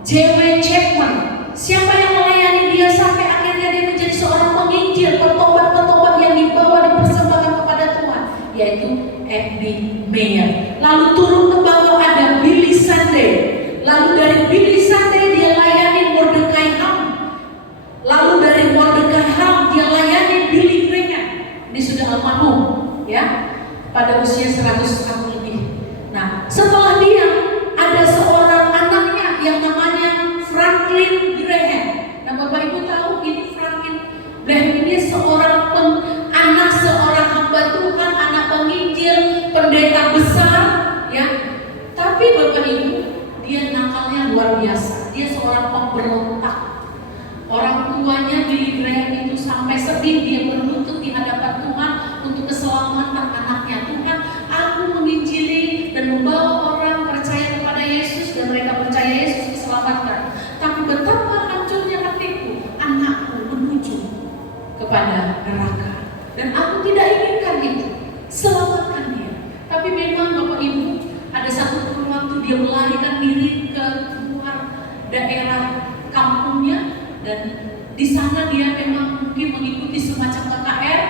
J.W. Chapman. Siapa yang melayani dia sampai akhirnya dia menjadi seorang penginjil, petobat-petobat yang dibawa dipersembahkan kepada Tuhan, yaitu Abby Meyer. Lalu turun ke bawah ada Billy Sunday. Lalu dari Billy Sunday dia layani Mordecai Ham. Lalu dari Mordecai Ham dia layani Billy Graham. Ini sudah almarhum ya, pada usia 100 tahun lebih. Nah, setelah dia ada seorang anaknya yang namanya Franklin Graham. Nah, Bapak Ibu tahu ini Franklin Graham ini seorang anak seorang hamba Tuhan, anak penginjil, pendeta besar ya. Tapi Bapak Ibu, dia nakalnya luar biasa. Dia seorang pemberontak. Orang tuanya Billy Graham itu sampai sedih, dia berlutut di hadapan Tuhan untuk keselamatan anaknya. Tuhan, aku menginjili dan membawa orang percaya kepada Yesus dan mereka percaya Yesus diselamatkan. Tapi betapa hancurnya hatiku, anakku menuju kepada neraka. Dan aku tidak inginkan itu. Selamatkan dia. Tapi memang Bapak Ibu, ada satu waktu dia melarikan diri ke luar daerah kampungnya, dan di sana dia memang mungkin mengikuti semacam KKR,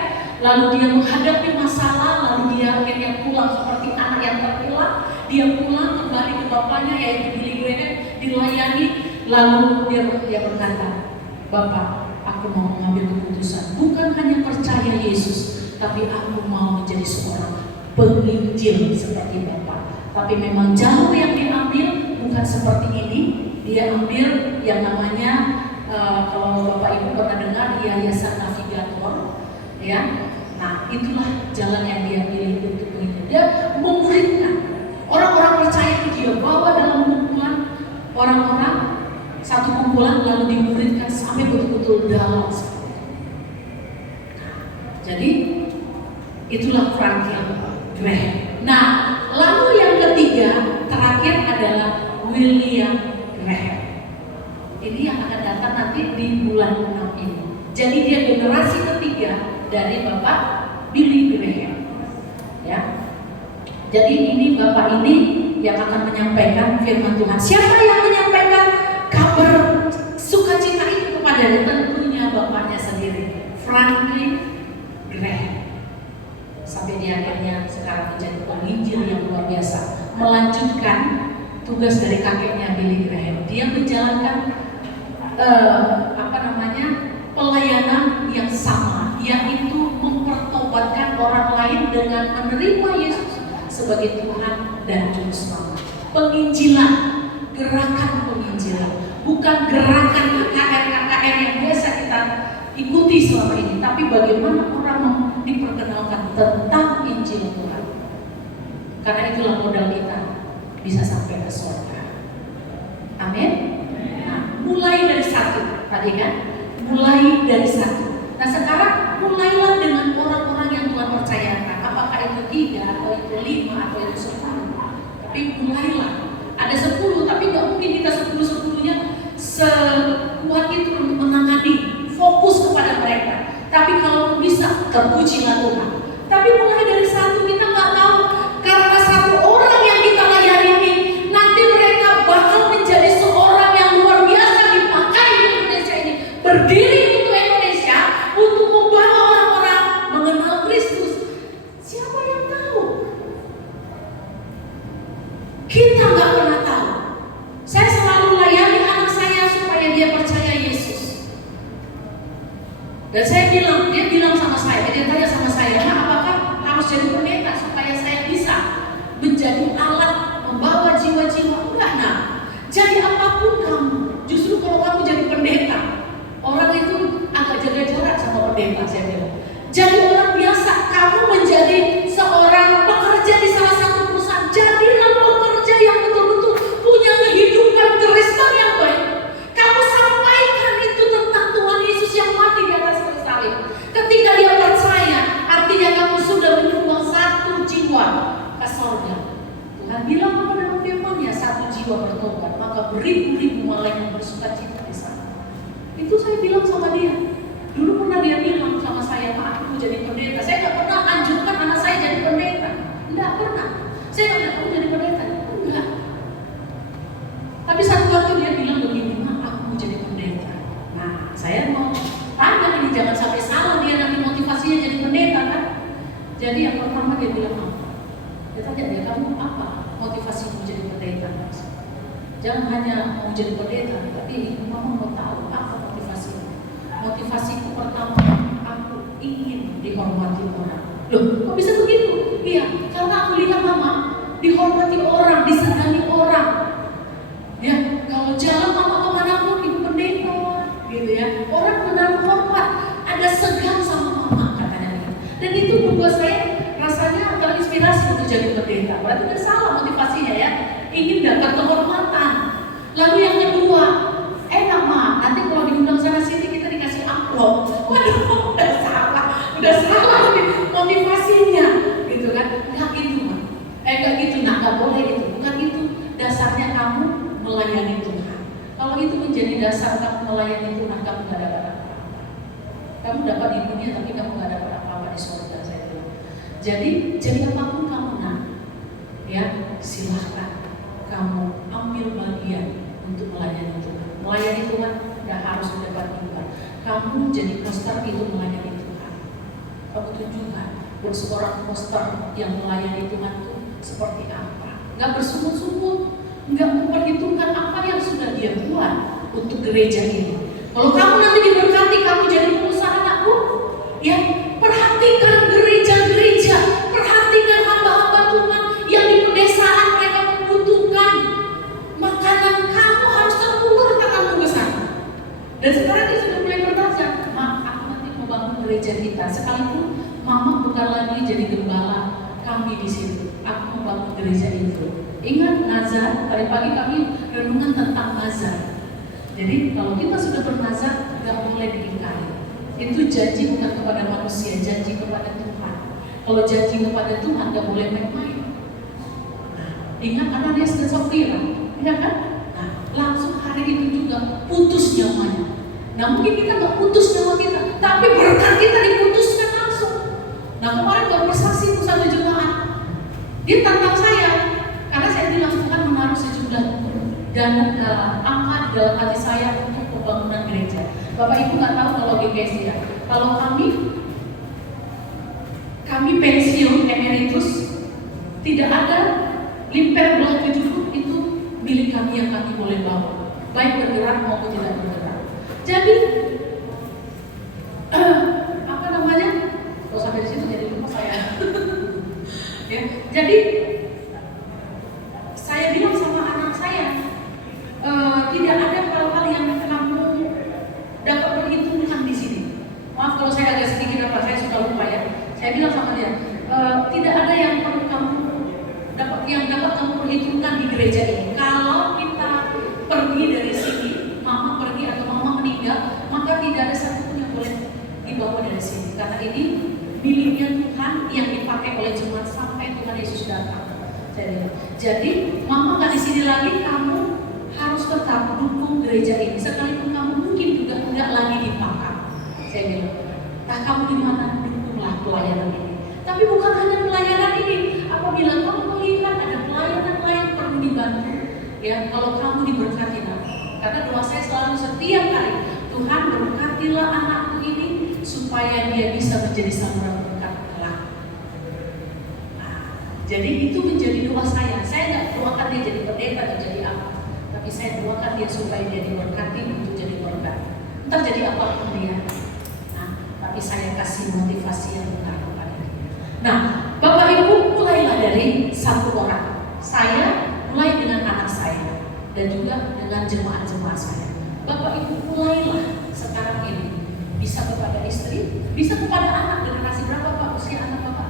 lalu dia menghadapi masalah, lalu dia akhirnya pulang seperti anak yang terpulang. Dia pulang kembali ke bapaknya yaitu Billy Graham, dilayani, lalu dia berkata, Bapak, aku mau mengambil keputusan, bukan hanya percaya Yesus, tapi aku mau menjadi seorang penginjil seperti Bapak. Tapi memang jalur yang diambil bukan seperti ini. Dia ambil yang namanya kalau Bapak Ibu pernah dengar Yayasan Navigator, ya. Nah, itulah jalan yang dia pilih untuk menginjil. Dia memuridkan orang-orang percaya itu, dia bawa dalam kumpulan orang-orang, satu kumpulan, lalu dimuridkan sampai betul-betul dalam. Jadi itulah Franklin Graham. Nah, lalu yang ketiga terakhir adalah William Graham. Ini yang akan datang nanti di bulan 6 ini. Jadi dia generasi ketiga dari Bapak Billy Graham. Ya. Jadi ini Bapak ini yang akan menyampaikan firman Tuhan. Siapa yang menyampaikan kabar sukacita itu kepadanya? Tentunya Bapaknya sendiri, Franklin Graham. Sampai dia akhirnya sekarang menjadi penginjil yang luar biasa, melanjutkan tugas dari kakeknya Billy Graham. Dia menjalankan pelayanan yang sama, yaitu mempertobatkan orang lain dengan menerima Yesus sebagai Tuhan dan Juru Selamat. Penginjilan, gerakan penginjilan, bukan gerakan KKR yang biasa kita ikuti selama ini, tapi bagaimana orang diperkenalkan tentang Injil Tuhan. Karena itulah modal kita bisa sampai ke surga. Amin. Nah, Tadi kan, mulai dari satu. Nah sekarang mulailah dengan orang-orang yang Tuhan percayakan. Apakah itu 3 atau itu 5 atau itu 10. Tapi mulailah. Ada 10, tapi nggak mungkin kita 10-10-nya sekuat itu untuk menangani, fokus kepada mereka. Tapi kalau bisa, terpujilah Tuhan. Tapi mulai dari satu, kita nggak tahu karena satu orang yang kita layani ini, nanti mereka bakal menjadi seorang yang luar biasa dipakai di Indonesia ini, berdiri untuk Indonesia, untuk membawa orang-orang mengenal Kristus. Siapa yang tahu? Kita nggak pernah tahu. Saya selalu layani anak saya supaya dia percaya Yesus. Dan saya bilang, dia bilang sama saya, dia tanya sama saya, "Nah, apakah harus jadi pendeta supaya saya bisa menjadi alat membawa jiwa-jiwa?" Enggak, nah. Jadi apapun kamu, justru kalau kamu jadi pendeta, orang itu agak jaga jarak sama pendeta, saya bilang. Jadi orang biasa, kamu menjadi seorang pekerja di salah satu perusahaan, jadilah pekerja yang betul-betul punya kehidupan Kristen yang baik. Kamu sampaikan itu tentang Tuhan Yesus yang mati di atas kayu salib. Ketika dia percaya, artinya kamu sudah menyumbang 1 jiwa ke surga. Tuhan bilang apa dalam firman-Nya, 1 jiwa bertobat, maka beribu-ribu malaikat bersukacita di sana. Itu saya bilang sama dia. Dulu pernah dia bilang sama saya, "Pak, aku mau jadi pendeta." Saya nggak pernah anjurkan anak saya jadi pendeta. Nggak pernah. Saya nggak pernah jadi pendeta. Enggak. Tapi satu waktu dia bilang begini, "Ma, aku mau jadi pendeta." Nah, saya mau tanya ini, jangan sampai salah dia nanti motivasinya jadi pendeta kan. Jadi yang pertama dia bilang apa? Dia tanya dia, "Kamu apa motivasimu jadi pendeta?" Jangan hanya mau jadi pendeta, tapi mama mau tahu apa motivasimu. Motivasiku pertama, aku ingin dihormati orang. Loh, kok bisa begitu? Iya, karena aku lihat mama dihormati orang, disegani orang. Ya, kalau jalan mama kemanapun ibu pendeta, gitu ya. Orang menaruh hormat, ada segan sama mama katanya dia. Dan itu membuat saya rasanya terinspirasi untuk jadi pendeta. Berarti tidak salah motivasinya ya, ingin dapat kehormatan. Lalu yang kedua, enak Ma, nanti kalau diundang sana sini kita dikasih amplop. Waduh, udah salah nih motivasinya, gitu kan? Nggak gitu Ma, nggak gitu, nah nggak boleh gitu. Bukan itu dasarnya kamu melayani Tuhan. Kalau itu menjadi dasar kamu melayani Tuhan, kamu nggak dapat apa-apa. Kamu dapat di dunia, tapi kamu nggak dapat apa-apa di surga, saya bilang. Jadi apapun kamu nak, ya silahkan kamu ambil bagian untuk melayani Tuhan. Melayani Tuhan tidak harus mendapat imbalan. Kamu jadi poster itu melayani Tuhan. Kamu tunjukkan buat seorang poster yang melayani Tuhan itu seperti apa. Nggak bersungut-sungut, nggak memperhitungkan apa yang sudah dia buat untuk gereja ini. Kalau kamu nanti diberkati, kamu jadi pengusaha anakku, ya perhatikan gereja-gereja, perhatikan hamba-hamba Tuhan yang di pedesaan mereka membutuhkan makanan. Kamu harus terulur tanganmu ke sana. Dan sekarang dia sudah mulai bertanya, "Ma, aku nanti mau bangun gereja kita. Sekalipun Mama bukan lagi jadi gembala kami di situ. Aku mau bangun gereja itu." Ingat nazar, tadi pagi kami renungan tentang nazar. Jadi kalau kita sudah bernazar, nggak boleh diingkari. Itu janji bukan kepada manusia, janji kepada Tuhan. Kalau janji kepada Tuhan, nggak boleh main-main. Nah, ingat Ananias dan Safira, ingat kan? Nah, langsung hari itu juga putus nyawanya. Nah, mungkin kita nggak putus nyawa kita, tapi berkat kita diputuskan langsung. Nah, kemarin baru bersaksi untuk satu jemaat. Dia tantang saya, karena saya bilang Tuhan menaruh sejumlah dan angka di dalam hati saya untuk pembangunan gereja. Bapak Ibu nggak tahu kalau GKS ya. Kalau kami pensiun emeritus, tidak ada limper belah 70 itu milik kami yang kami boleh bawa, baik bergerak maupun tidak bergerak. Jadi apa namanya? Kalau sampai di situ jadi lupa saya. Ya, jadi saya bilang sama anak saya, tidak ada hal-hal yang kamu dapat perhitungkan di sini. Maaf kalau saya agak sedikit apa, saya suka lupa ya. Saya bilang sama dia, tidak ada yang perlu kamu dapat kamu perhitungkan di gereja ini. Kalau kita pergi dari sini, mama pergi atau mama meninggal, ini miliknya Tuhan yang dipakai oleh jemaat sampai Tuhan Yesus datang. Jadi mama nggak di sini lagi, kamu harus tetap dukung gereja ini. Sekalipun kamu mungkin juga nggak lagi dipakai. Saya bilang, nah kamu di mana, dukunglah pelayanan ini. Tapi bukan hanya pelayanan ini. Apabila kamu melihat ada pelayanan-pelayanan perlu dibantu, ya kalau kamu diberkati nanti. Karena doa saya selalu setiap hari, Tuhan berkatilah anakku ini supaya dia bisa menjadi saluran berkat kelak. Jadi itu menjadi doa saya. Saya nggak doakan dia jadi pendeta atau jadi apa, tapi saya doakan dia supaya dia diberkati untuk jadi berkat. Entar jadi apapun dia. Nah, tapi saya kasih motivasi yang benar kepada dia. Nah, Bapak Ibu mulailah dari satu orang. Saya mulai dengan anak saya dan juga dengan jemaat-jemaat saya. Bapak Ibu mulailah sekarang ini. Bisa kepada istri, bisa kepada anak. Generasi berapa Pak usia anak Bapak?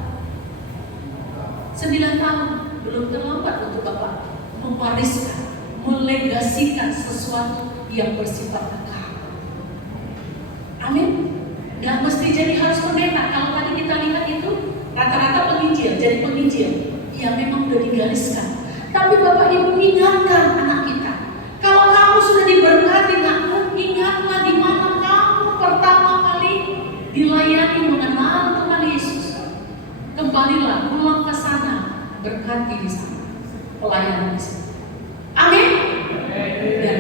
9 tahun. Belum terlambat untuk Bapak mewariskan, melegasikan sesuatu yang bersifat kekal. Amin. Gak mesti jadi harus pendeta. Kalau tadi kita lihat itu rata-rata penginjil, jadi penginjil. Ya memang udah digariskan. Tapi Bapak Ibu ingatkan anak kita. Kalau kamu sudah diberkati, nak, ingatlah di mana kamu pertama kali dilayani mengenal Tuhan Yesus. Kembalilah, pulang ke sana, berkati di sana, pelayanan di sana. Amin. Dan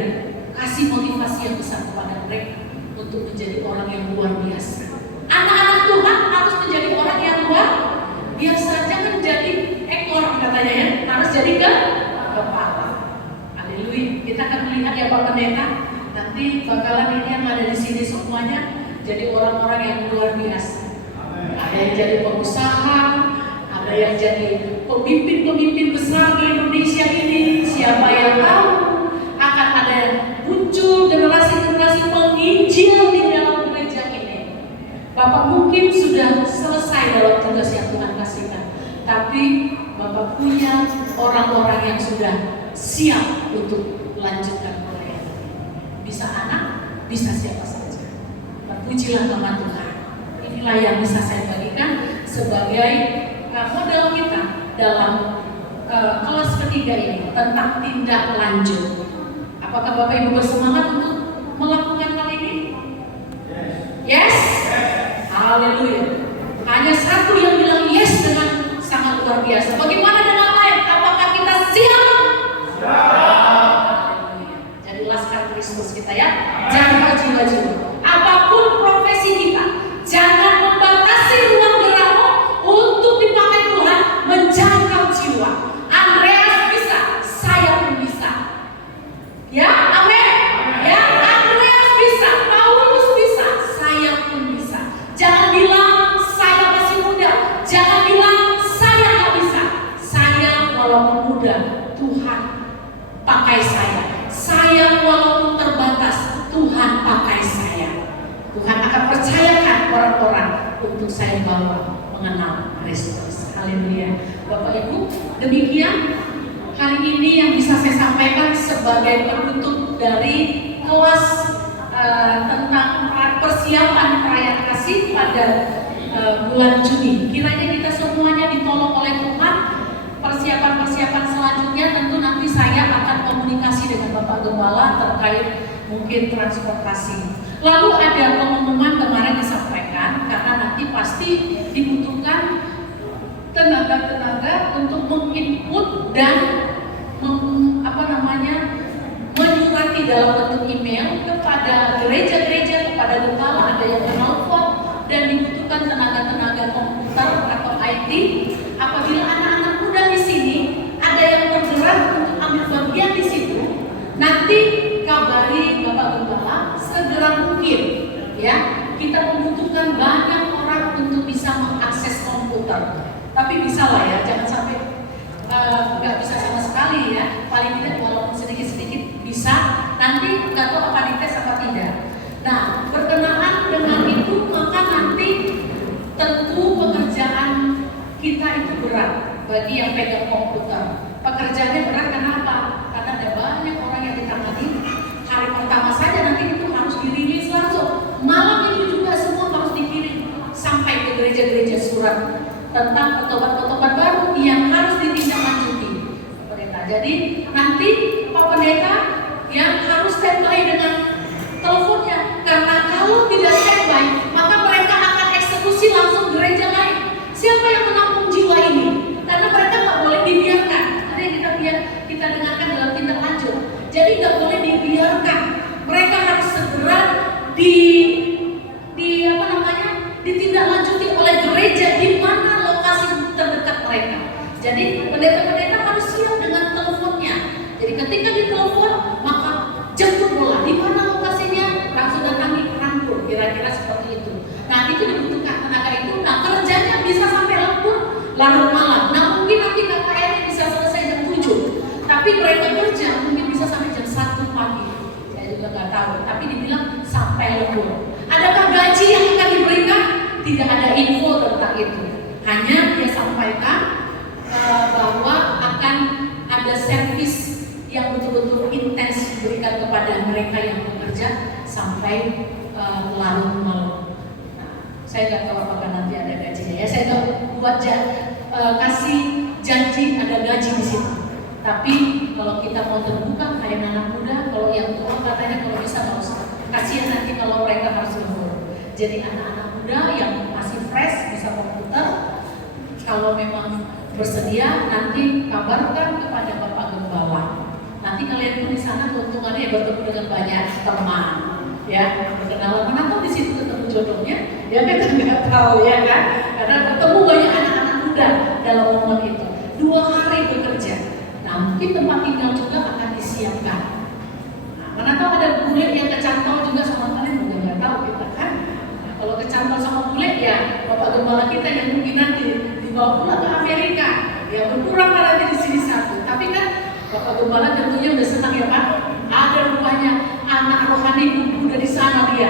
kasih motivasi yang besar kepada mereka untuk menjadi orang yang luar biasa. Anak-anak Tuhan harus menjadi orang yang luar biasa. Jangan jadi ekor katanya ya, harus jadi kepala. Haleluya. Kita akan melihat ya Pak Pendeta, nanti bakalan ini yang ada di sini semuanya jadi orang-orang yang luar biasa. Ada yang jadi pengusaha, ada yang jadi pemimpin-pemimpin besar di Indonesia ini. Siapa yang tahu akan ada muncul generasi-generasi penginjil di dalam gereja ini. Bapak mungkin sudah selesai dalam tugas yang Tuhan kasihkan, tapi Bapak punya orang-orang yang sudah siap untuk melanjutkan pelayanan. Bisa anak, bisa siapa saja. Pujilah nama Tuhan. Inilah yang bisa saya bagikan sebagai model kita dalam kelas ketiga ini tentang tindak lanjut. Apakah Bapak Ibu bersemangat untuk melakukan hal ini? Yes? Haleluya. Hanya satu yang bilang yes dengan sangat luar biasa. Bagaimana dengan lain? Apakah kita siap? Jadi laskar Kristus kita ya. Jangan maju-maju. Apapun profesi kita, jangan membatasi ruang gerakmu untuk dipakai Tuhan menjangkau jiwa. Andreas bisa, saya pun bisa. Ya, amin. Ya, Andreas bisa, Paulus bisa, saya pun bisa. Jangan bilang saya masih muda, jangan bilang saya nggak bisa. Saya walaupun muda, Tuhan pakai saya. Saya walaupun terbatas, Tuhan pakai saya. Tuhan akan percayakan orang-orang untuk saya bawa mengenal Kristus. Haleluya. Bapak Ibu, demikian hari ini yang bisa saya sampaikan sebagai penutup dari kelas tentang persiapan perayaan kasih pada bulan Juni. Kiranya kita semuanya ditolong oleh Tuhan. Persiapan-persiapan selanjutnya tentu nanti saya akan komunikasi dengan Bapak Gembala terkait mungkin transportasi. Lalu ada pengumuman kemarin disampaikan karena nanti pasti dibutuhkan tenaga-tenaga untuk menginput dan menyurati dalam bentuk email kepada gereja-gereja, kepada gembala, ada yang menelpon dan dibutuhkan tenaga-tenaga komputer atau IT. Apabila anak-anak muda di sini ada yang bergerak untuk ambil bagian di situ, nanti kabari Bapak Gembala segera mungkin ya. Kita membutuhkan banyak orang untuk bisa mengakses komputer. Tapi bisa lah ya, jangan sampai nggak bisa sama sekali ya. Paling tidak walaupun sedikit-sedikit bisa. Nanti nggak tahu apa dites apa tidak. Nah, berkenaan dengan itu maka nanti tentu pekerjaan kita itu berat bagi yang pegang komputer. Pekerjaannya berat karena apa? Karena ada banyak orang yang ditangani. Hari pertama saja nanti itu harus dirilis langsung. Malam itu juga semua harus dikirim sampai ke gereja-gereja surat tentang pertobat-pertobat baru yang harus ditindaklanjuti pendeta. Jadi nanti Pak Pendeta yang harus standby dengan teleponnya, karena kalau tidak standby maka mereka akan eksekusi langsung gereja lain. Siapa yang menampung jiwa ini? Karena mereka nggak boleh dibiarkan. Ada yang kita dengarkan dalam tindak lanjut. Jadi nggak boleh dibiarkan. Mereka harus segera ditindaklanjuti oleh gereja di mana lokasi terdekat mereka. Jadi pendeta-pendeta harus siap dengan teleponnya. Jadi ketika ditelepon maka jemput bola. Di mana lokasinya? Langsung datangi, rangkul. Kira-kira seperti itu. Nah itu dibutuhkan tenaga itu. Nah kerjanya bisa sampai lembur larut malam. Nah mungkin nanti KKR bisa selesai jam 7. Tapi mereka kerja mungkin bisa sampai jam 1 pagi. Saya juga nggak tahu. Tapi dibilang sampai lembur. Adakah gaji yang akan diberikan? Tidak ada info tentang itu. Hanya dia sampaikan bahwa akan ada servis yang betul-betul intens diberikan kepada mereka yang bekerja sampai larut malam. Nah, saya nggak tahu apakah nanti ada gajinya. Ya, saya nggak buat kasih janji ada gaji di situ. Tapi kalau kita mau terbuka kayak anak muda, kalau yang tua katanya kalau bisa nggak usah. Kasihan nanti kalau mereka harus lembur. Jadi anak-anak muda yang masih fresh bisa komputer, kalau memang bersedia nanti kabarkan kepada Bapak Gembala. Nanti kalian pun di sana keuntungannya bertemu dengan banyak teman, ya berkenalan. Mana tahu di situ ketemu jodohnya? Ya kita nggak tahu ya kan? Karena ketemu banyak anak-anak muda dalam momen itu. 2 hari bekerja. Nah mungkin tempat tinggal juga akan disiapkan. Mana tahu ada bule yang kecantol juga sama kalian juga nggak tahu kita kan. Nah, kalau kecantol sama bule ya Bapak Gembala kita yang mungkin nanti dibawa pula ke Amerika. Ya berkurang nanti di sini satu. Tapi kan Bapak Gembala tentunya udah senang ya Pak. Ada rupanya anak rohani udah di sana dia.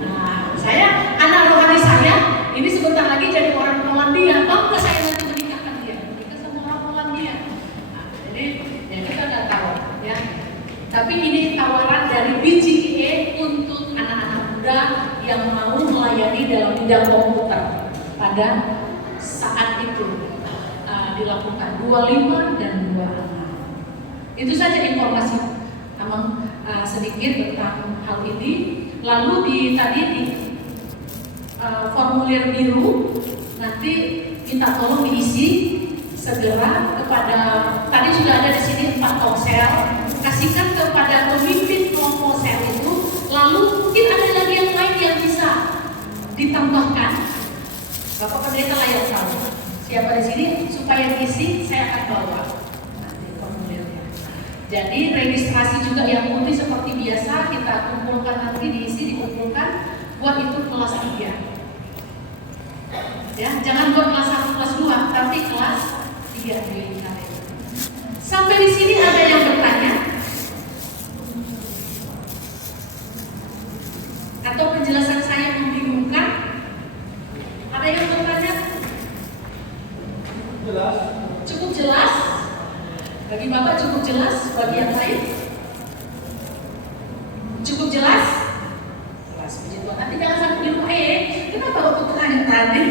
Nah saya anak rohani saya ini sebentar lagi jadi orang Polandia. Bangga saya nanti menikahkan dia. Menikah sama orang Polandia. Nah, jadi ya kita nggak tahu ya. Tapi ini tawaran dari BGIE untuk anak-anak muda yang mau melayani dalam bidang komputer pada saat itu dilakukan 25 dan 26. Itu saja informasi sedikit tentang hal ini. Lalu tadi di formulir biru nanti minta tolong diisi segera kepada, tadi sudah ada di sini 4 ponsel. Kasihkan kepada pemimpin kelompok sel itu, lalu mungkin ada lagi yang lain yang bisa ditambahkan. Bapak Pendeta layak tahu siapa di sini supaya diisi, saya akan bawa nanti formulirnya. Jadi registrasi juga yang putih seperti biasa kita kumpulkan nanti diisi, dikumpulkan buat itu kelas 3. Ya, jangan buat kelas 1, kelas 2, tapi kelas 3 di Sampai di sini ada yang bertanya? Atau penjelasan saya membingungkan? Ada yang bertanya? Jelas. Cukup jelas? Bagi Bapak cukup jelas? Bagi yang lain? Cukup jelas? Jelas, puji Tuhan. Nanti jangan sampai di rumah, kenapa waktu tanya tadi?